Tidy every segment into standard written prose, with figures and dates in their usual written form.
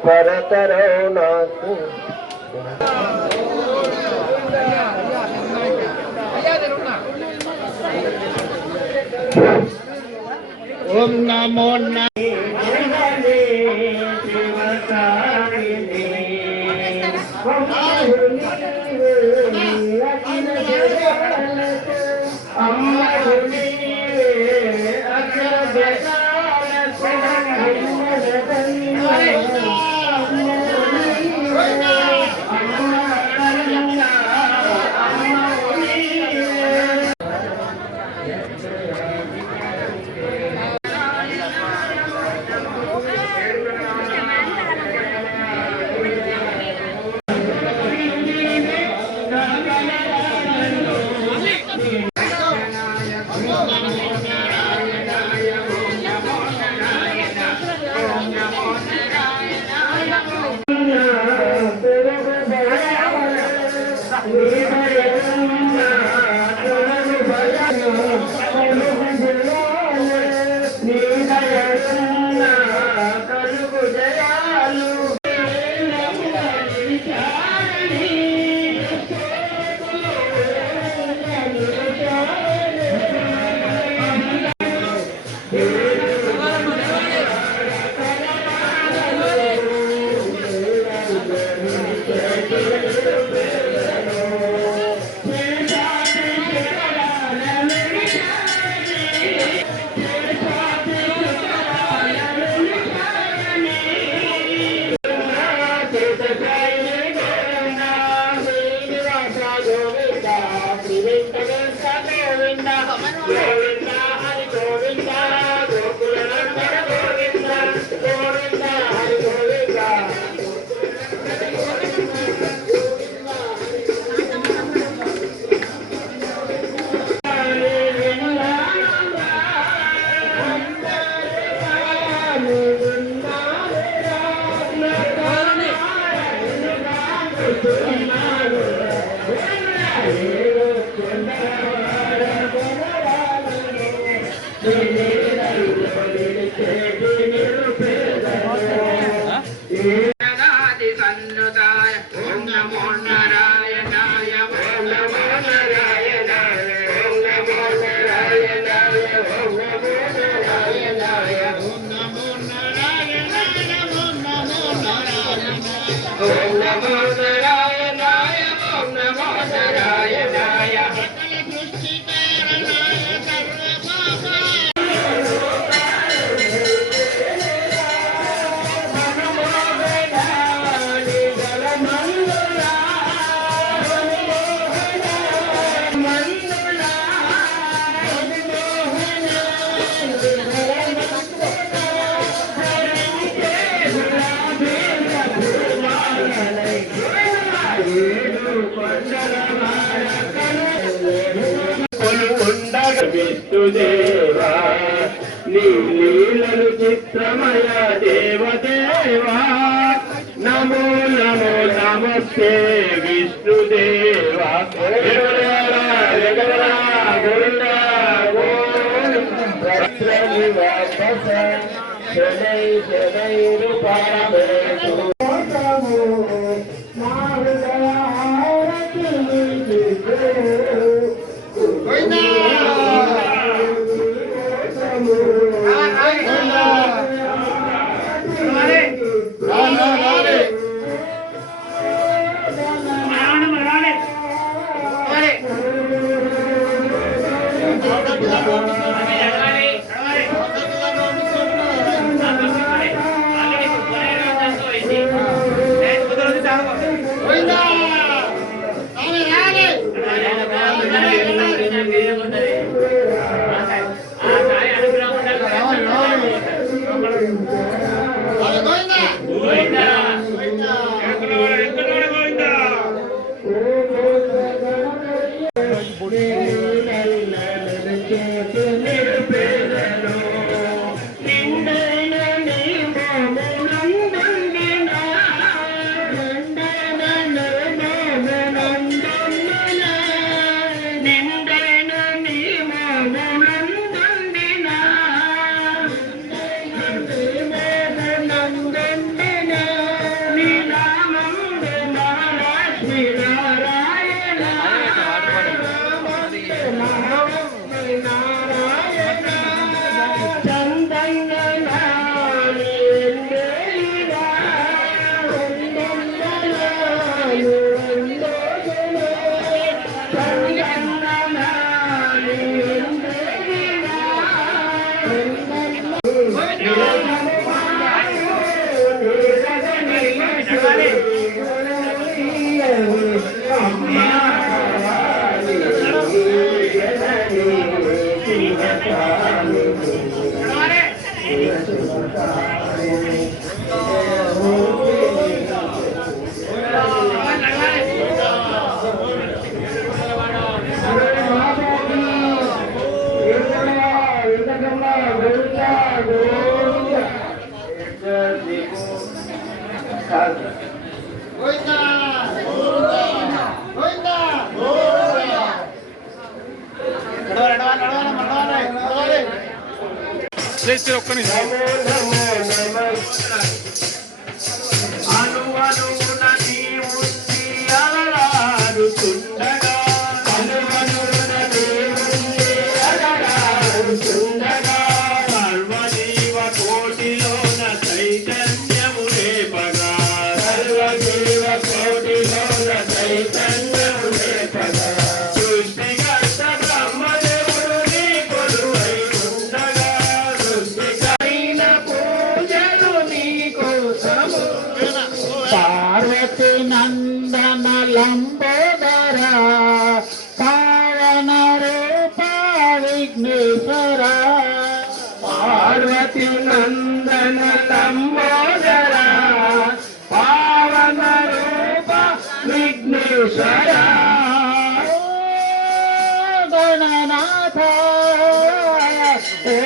परतरो नास्ति ओम नमो విష్ణుదేవా నీ లీలలు చిత్రమయ దేవదేవా నమో నమో నమస్తే విష్ణుదేవా శనై శనై రూపామేషు ఒక్క నిమిషం పార్వతి నందన లంబోదర పావన రూప విఘ్నేశ్వర పార్వతి నందన లంబోదర పావన రూప విఘ్నేశ్వర గణనాథ ఓ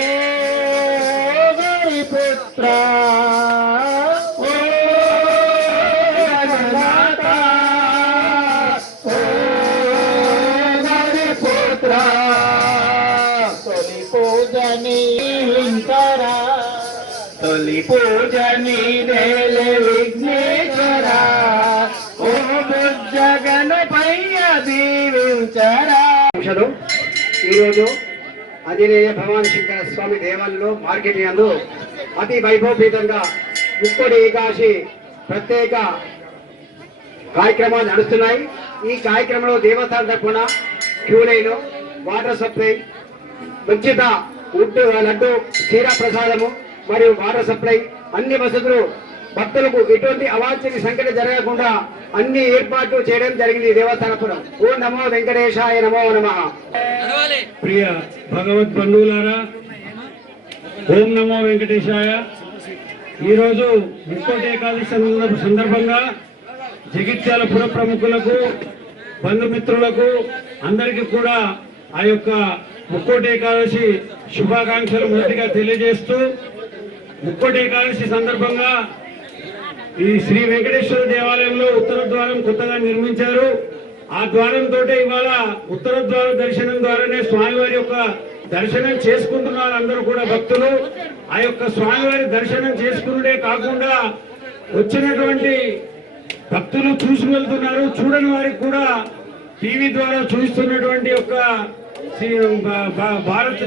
గరిపుత్ర తొలి పూజ నీదేలే విఘ్నేశ్వర ఓ బుజ్జగణపయ్య దీవించరా. ఈరోజు ఆంజనేయ భగవాన్ శంకర స్వామి దేవాలయంలో మార్కెట్ యందు అతి వైభవపేతంగా ముక్కోటి ఏకాదశి ప్రత్యేక కార్యక్రమాలు నడుస్తున్నాయి. ఈ కార్యక్రమంలో దేవస్థానం తరఫున క్యూ లైన్, వాటర్ సప్లై, ఉచిత లడ్డు, క్షీర ప్రసాదము మరియు వాటర్ సప్లై అన్ని వసతులు భక్తులకు ఎటువంటి అవాంఛనీయ సంఘటన జరగకుండా అన్ని ఏర్పాట్లు చేయడం జరిగింది దేవస్థానపురం. ఓం నమో వెంకటేశాయ నమో నమః. ప్రియ భగవద్ బంధువులారా, ఓం నమో వెంకటేశాయ. ఈరోజు ముక్కోటి ఏకాదశి సందర్భంగా జగిత్యాల పుర ప్రముఖులకు, బంధుమిత్రులకు అందరికీ కూడా ఆ యొక్క ముక్కోటి ఏకాదశి శుభాకాంక్షలు మొదటిగా తెలియజేస్తూ, ముక్కోటి ఏకాదశి సందర్భంగా ఈ శ్రీ వెంకటేశ్వర దేవాలయంలో ఉత్తర ద్వారం కొత్తగా నిర్మించారు. ఆ ద్వారంతో ఇవాళ ఉత్తర ద్వార దర్శనం ద్వారానే స్వామివారి యొక్క దర్శనం చేసుకుంటున్నారు అందరూ కూడా భక్తులు. ఆ యొక్క స్వామివారి దర్శనం చేసుకున్నదే కాకుండా వచ్చినటువంటి భక్తులు చూసి వెళ్తున్నారు. చూడని వారికి కూడా టీవీ ద్వారా చూస్తున్నటువంటి యొక్క భారత్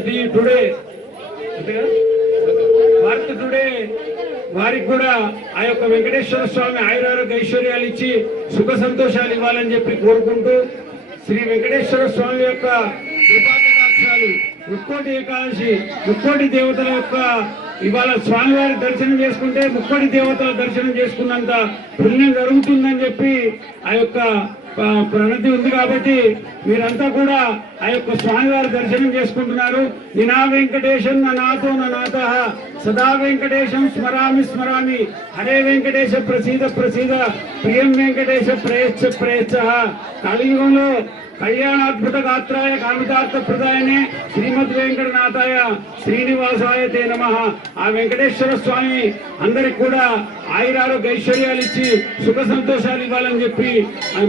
టుడే వారికి కూడా ఆ యొక్క వెంకటేశ్వర స్వామి ఆయురారోగ్య ఐశ్వర్యాలు ఇచ్చి సుఖ సంతోషాలు ఇవ్వాలని చెప్పి కోరుకుంటూ, శ్రీ వెంకటేశ్వర స్వామి యొక్క కృపాకటాక్షాలు ముక్కోటి ఏకాదశి ముక్కోటి దేవతల యొక్క ఇవాళ స్వామివారి దర్శనం చేసుకుంటే ముక్కోటి దేవతల దర్శనం చేసుకున్నంత పుణ్యం జరుగుతుందని చెప్పి ఆ యొక్క ప్రణతి ఉంది. కాబట్టి మీరంతా కూడా ఆ యొక్క స్వామివారి దర్శనం చేసుకుంటున్నారు. నినా వెంకటేశం నాతో నాథ సదా వెంకటేశం స్మరామి స్మరామి హరే వెంకటేశ ప్రసీద ప్రసీద ప్రియం వెంకటేశ ప్రయచ్చ ప్రయచ్చ. కలియుగంలో కళ్యాణాద్భుత గాత్రాయ కామితార్థ ప్రదాయనే శ్రీమద్ వెంకటనాథాయ శ్రీనివాసాయ తే నమః. ఆ వెంకటేశ్వర స్వామి అందరికి కూడా ఆయురారోగ్య ఐశ్వర్యాలు ఇచ్చి సుఖ సంతోషాలు ఇవ్వాలని చెప్పి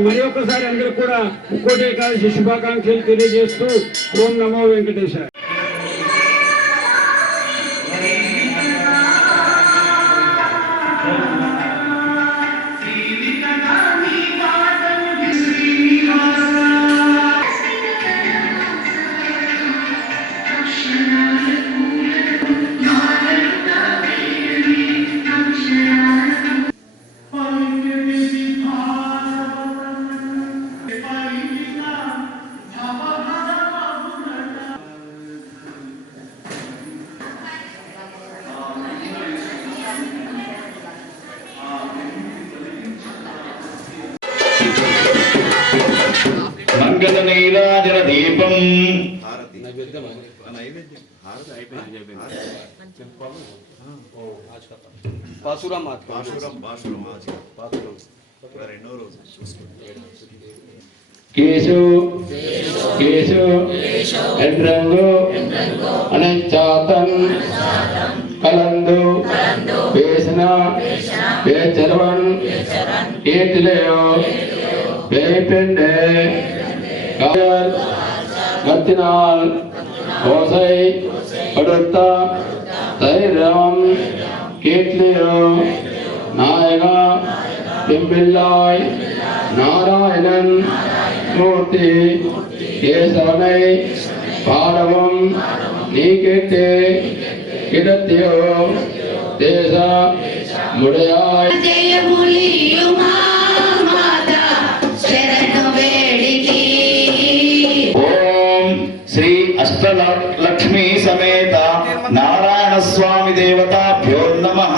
మరి ఒక్కసారి అందరికి కూడా ముక్కోటి ఏకాదశి శుభాకాంక్షలు తెలియజేస్తూ ఓం నమో వెంకటేశాయ. నైవేద్యం కేశు కేశు ఎండ్రంగు అనంచాతం కలందు వేసన వేచరవన్ ఏతిలయో వేపెండే కాయర్ మర్తినాల్ ఓసై పడుత్త తైరం కేట్లియో నాయక பிம்பில்லாய் நாராயணன் மூர்த்தி கேசவனை பாடவும் நீ கேட்டு கிடத்தியோ தேச முடையாய் ఓం శ్రీ అష్టలక్ష్మీ సమేత నారాయణ స్వామి దేవతాభ్యో నమః.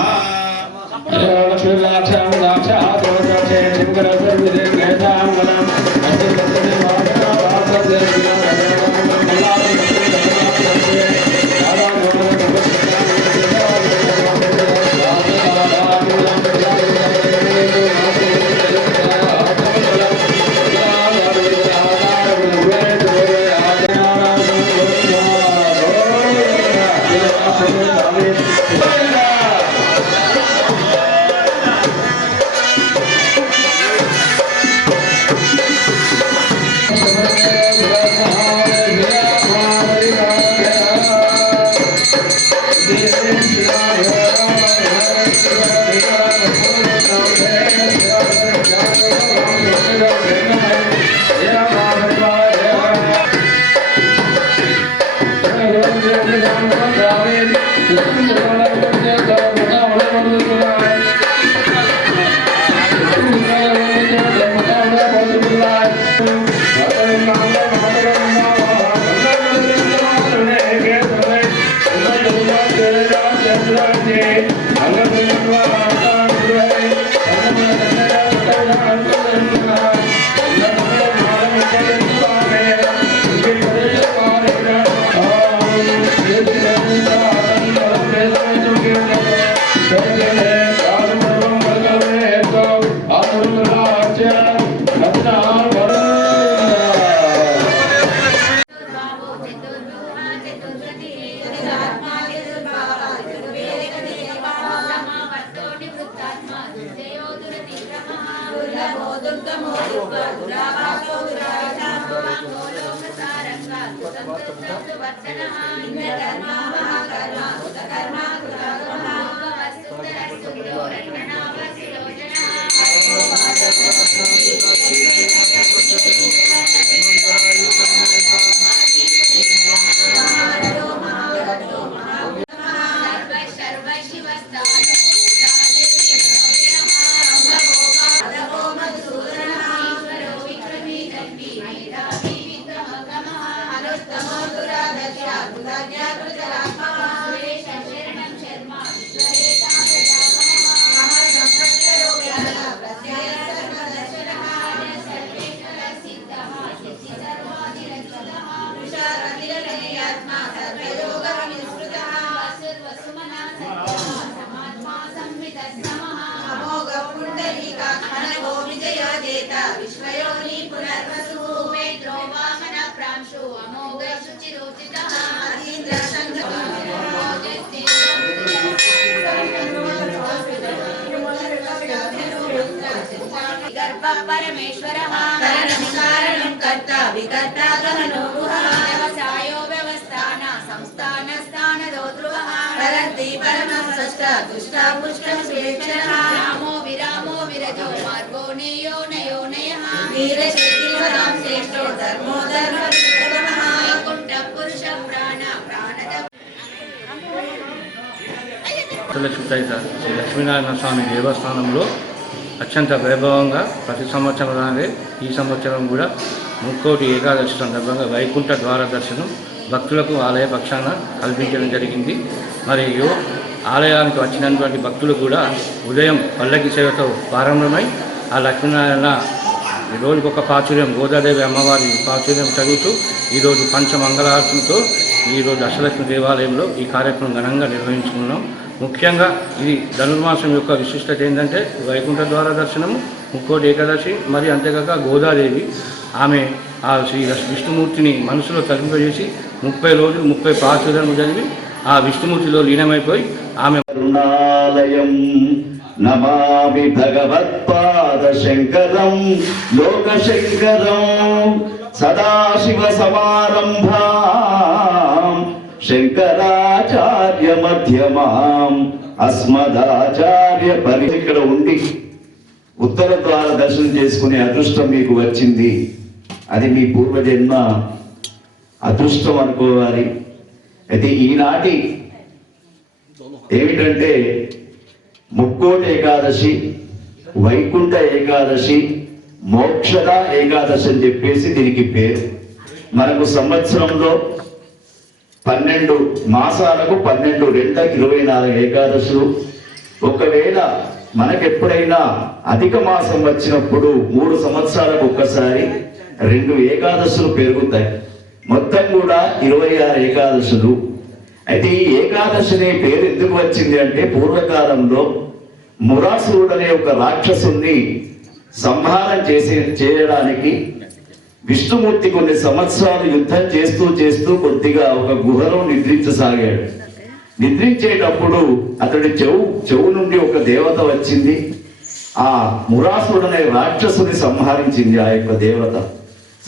परमेश्वरः कारणं कर्ता विकर्ता गहनो गुहा व्यवसायो व्यवस्थान संस्थान स्थानदो ध्रुवः परन्ति परमः षष्ठ दुष्टा पुष्टः स्वेच्छः रामो विरामो विरजो मार्गो नेयो नयो नयः वीरशक्तिवरां श्रेष्ठो धर्मो धर्मविक्रमः वैकुण्ठ पुरुष प्राण प्राणद శ్రీ లక్ష్మీనారాయణ స్వామి దేవస్థానంలో అత్యంత వైభవంగా ప్రతి సంవత్సరం ఈ సంవత్సరం కూడా ముక్కోటి ఏకాదశి సందర్భంగా వైకుంఠ ద్వార దర్శనం భక్తులకు ఆలయ పక్షాన కల్పించడం జరిగింది. మరియు ఆలయానికి వచ్చినటువంటి భక్తులు కూడా ఉదయం పల్లకి సేవతో ప్రారంభమై ఆ లక్ష్మీనారాయణ ఈ రోజుకి ఒక పాచుర్యం గోదాదేవి అమ్మవారి పాచుర్యం చదువుతూ ఈరోజు పంచమంగళారతులతో ఈరోజు అష్టలక్ష్మి దేవాలయంలో ఈ కార్యక్రమం ఘనంగా నిర్వహించుకున్నాం. ముఖ్యంగా ఇది ధనుర్మాసం యొక్క విశిష్టత ఏంటంటే వైకుంఠ ద్వార దర్శనము, ముక్కోటి ఏకాదశి, మరి అంతేకాక గోదాదేవి ఆమె ఆ శ్రీ విష్ణుమూర్తిని మనసులో తలింపజేసి 30 రోజులు 30 పాచుర్యాలు చదివి ఆ విష్ణుమూర్తిలో లీనమైపోయి ఆమె కరుణాలయం నమామి భగవత్పాద శంకరం లోకశంకరం సదాశివ సమారంభాం శంకరాచార్య మధ్యమాం అస్మదాచార్య పరి. ఇక్కడ ఉండి ఉత్తర ద్వార దర్శనం చేసుకునే అదృష్టం మీకు వచ్చింది. అది మీ పూర్వజన్మ అదృష్టం అనుకోవాలి. అయితే ఈనాటి ఏమిటంటే ముక్కోటి ఏకాదశి, వైకుంఠ ఏకాదశి, మోక్షద ఏకాదశి అని చెప్పేసి దీనికి పేరు. మనకు సంవత్సరంలో 12 మాసాలకు 12 24 ఏకాదశులు. ఒకవేళ మనకెప్పుడైనా అధిక మాసం వచ్చినప్పుడు 3 సంవత్సరాలకు ఒక్కసారి 2 ఏకాదశులు పెరుగుతాయి. మొత్తం కూడా 26 ఏకాదశులు. అయితే ఈ ఏకాదశి అనే పేరు ఎందుకు వచ్చింది అంటే పూర్వకాలంలో మురాసురుడు అనే ఒక రాక్షసుని సంహారం చేయడానికి విష్ణుమూర్తి కొన్ని సంవత్సరాలు యుద్ధం చేస్తూ కొద్దిగా ఒక గుహలో నిద్రించసాగాడు. నిద్రించేటప్పుడు అతడి చెవు నుండి ఒక దేవత వచ్చింది. ఆ మురాసురుడు అనే రాక్షసుని సంహరించింది ఆ యొక్క దేవత.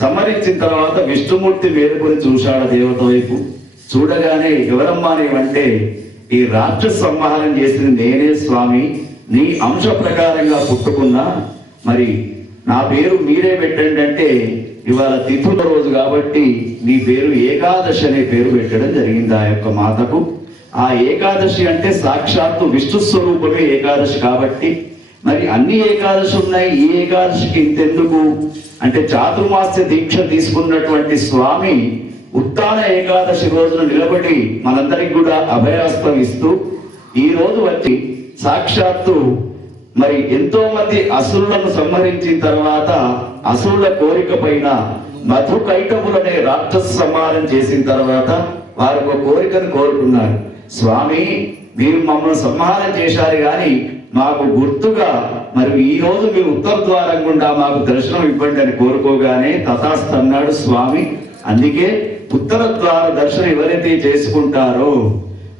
సంహరించిన తర్వాత విష్ణుమూర్తి మేలుకొని చూశాడు దేవత వైపు. చూడగానే ఎవరమ్మా నీవంటే, ఈ రాక్షస సంహారం చేసింది నేనే స్వామి, నీ అంశ ప్రకారంగా పుట్టుకున్నా, మరి నా పేరు మీరే పెట్టండి అంటే ఇవాళ తిథుల రోజు కాబట్టి నీ పేరు ఏకాదశి అనే పేరు పెట్టడం జరిగింది ఆ యొక్క మాతకు. ఆ ఏకాదశి అంటే సాక్షాత్తు విష్ణు స్వరూపమే ఏకాదశి కాబట్టి మరి అన్ని ఏకాదశి ఉన్నాయి, ఈ ఏకాదశికి ఇంతెందుకు అంటే చాతుర్మాస్య దీక్ష తీసుకున్నటువంటి స్వామి ఉత్తాన ఏకాదశి రోజున నిలబడి మనందరికి కూడా అభయాస్తం ఇస్తూ ఈ రోజు వచ్చి సాక్షాత్తు మరి ఎంతో మంది అసురులను సంహరించిన తర్వాత అసురుల కోరిక పైన మధుకైటములనే రాక్షస సంహారం చేసిన తర్వాత వారు ఒక కోరికను కోరుకున్నారు. స్వామి, మీరు మమ్మల్ని సంహారం చేశారు కానీ మాకు గుర్తుగా మరి ఈ రోజు మీరు ఉత్తర ద్వారం గుండా మాకు దర్శనం ఇవ్వండి అని కోరుకోగానే తథాస్తు అన్నాడు స్వామి. అందుకే ఉత్తర ద్వార దర్శనం ఎవరైతే చేసుకుంటారో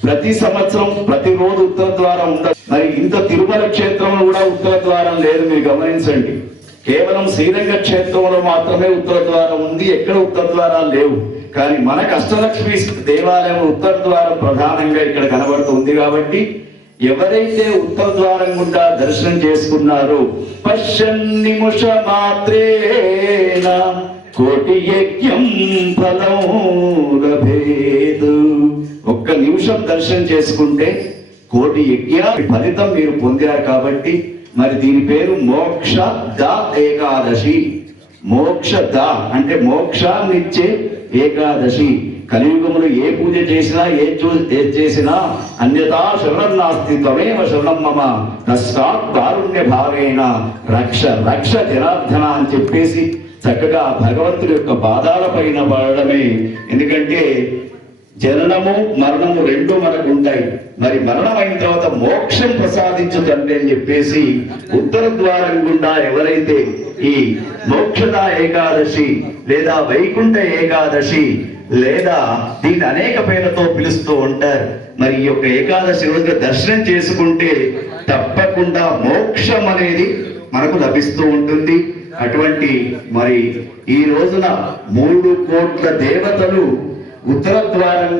ప్రతి సంవత్సరం ప్రతిరోజు ఉత్తర ద్వారం ఉండదు. మరి ఇంత తిరుమల క్షేత్రంలో కూడా ఉత్తర ద్వారం లేదు, మీరు గమనించండి. కేవలం శ్రీరంగ క్షేత్రంలో మాత్రమే ఉత్తర ద్వారం ఉంది, ఎక్కడ ఉత్తర ద్వారాలు లేవు. కానీ మనకు అష్టలక్ష్మి దేవాలయం ఉత్తర ద్వారం ప్రధానంగా ఇక్కడ కనబడుతుంది. కాబట్టి ఎవరైతే ఉత్తర ద్వారం గుండా దర్శనం చేసుకున్నారో పశ్యన్ నిమిష మాత్రేణ కోటి యజ్ఞం ఫలం లభేదు. ఒక్క నిమిషం దర్శనం చేసుకుంటే కోటి యజ్ఞ ఫలితం మీరు పొందారు. కాబట్టి మరి దీని పేరు మోక్ష ద ఏకాదశి. మోక్ష ద అంటే మోక్షాన్ని ఇచ్చే ఏకాదశి. కలియుగములు ఏ పూజ చేసినా ఏ చేసినా అన్యతా శరణం నాస్తి త్వమేవ శరణం మమ తస్మాత్ కారుణ్య భావేన రక్ష రక్ష జనార్దన అని చెప్పేసి చక్కగా భగవంతుడి యొక్క పాదాల పైన పడడమే. ఎందుకంటే జననము మరణము రెండు మనకు ఉంటాయి. మరి మరణం అయిన తర్వాత మోక్షం ప్రసాదించు తండ్రి అని చెప్పేసి ఉత్తర ద్వారం గుండా ఎవరైతే ఈ మోక్షద ఏకాదశి లేదా వైకుంఠ ఏకాదశి లేదా దీన్ని అనేక పేర్లతో పిలుస్తూ ఉంటారు. మరి ఈ యొక్క ఏకాదశి రోజున దర్శనం చేసుకుంటే తప్పకుండా మోక్షం అనేది మనకు లభిస్తూ ఉంటుంది. అటువంటి మరి ఈ రోజున 3 కోట్ల దేవతలు ఉత్తర ద్వారం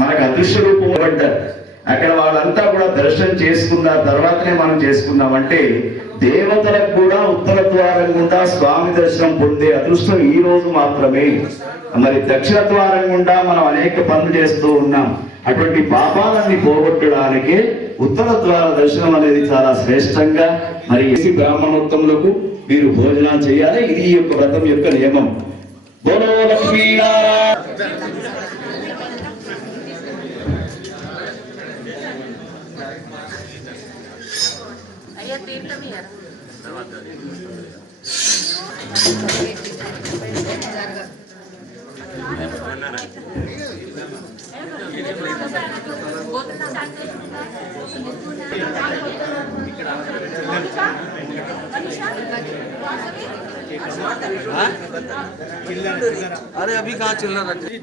మనకు అదృశ్య రూపం పడ్డారు. అక్కడ వాళ్ళంతా కూడా దర్శనం చేసుకున్న తర్వాతనే మనం చేసుకున్నామంటే దేవతలకు కూడా ఉత్తర ద్వారం గుండా స్వామి దర్శనం పొందే అదృష్టం ఈ రోజు మాత్రమే. మరి దక్షిణ ద్వారం గుండా మనం అనేక పనులు చేస్తూ ఉన్నాం. అటువంటి పాపాలన్నీ పోగొట్టడానికి ఉత్తర ద్వార దర్శనం అనేది చాలా శ్రేష్టంగా మరి బ్రాహ్మణోత్తములకు మీరు భోజనాలు చేయాలి. ఇది ఈ యొక్క వ్రతం యొక్క నియమం. బోలో లక్ష్మీనారాయణ. అయ్యా తీర్థం अरे अभी कहाँ चिल्ला रखते